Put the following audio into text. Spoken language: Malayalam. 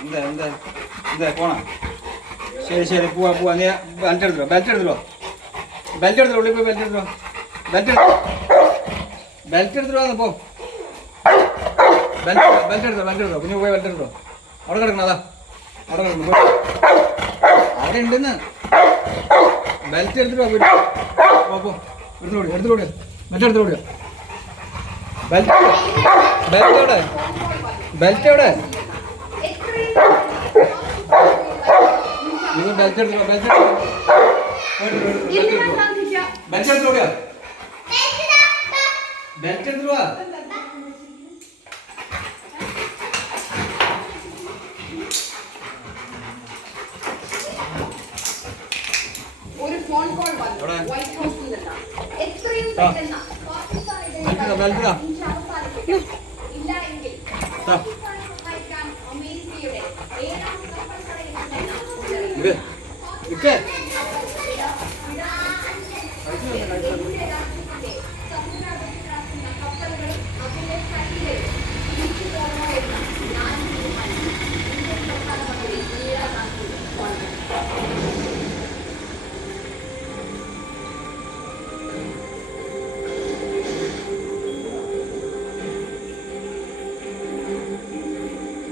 എന്താ എന്താ എന്താ പോണോ? ശരി ശരി പോവാ നീ ബെൽറ്റ് എടുത്തോ ഉള്ളിൽ പോയി ബെൽറ്റ് എടുത്തിട്ടോ പോ. ബെൽറ്റ് എടുത്തോ കുഞ്ഞു പോയി ബെൽറ്റ് എടുത്തോ. അവിടെ കിടക്കണം അതാ അവിടെ കിടക്കണം അവിടെ ഉണ്ടെന്ന്. ബെൽറ്റ് എടുത്തിട്ടോ പോ എടുത്തോടി ബെൽറ്റ് എവിടെ നിങ്ങൾ ബെൽറ്റ് എടുത്തോടിയാ ബെൽറ്റ് എടുത്തോ. ഒരു ഫോൺ കോൾ വന്നു വൈറ്റ് ഹൗസിൽ നിന്ന്. എത്രയും പെട്ടെന്ന് ഇല്ല എങ്കിൽ പാകിസ്ഥാൻ അമേരിക്കയുടെ ഏഴാം കപ്പൽപ്പടയിൽ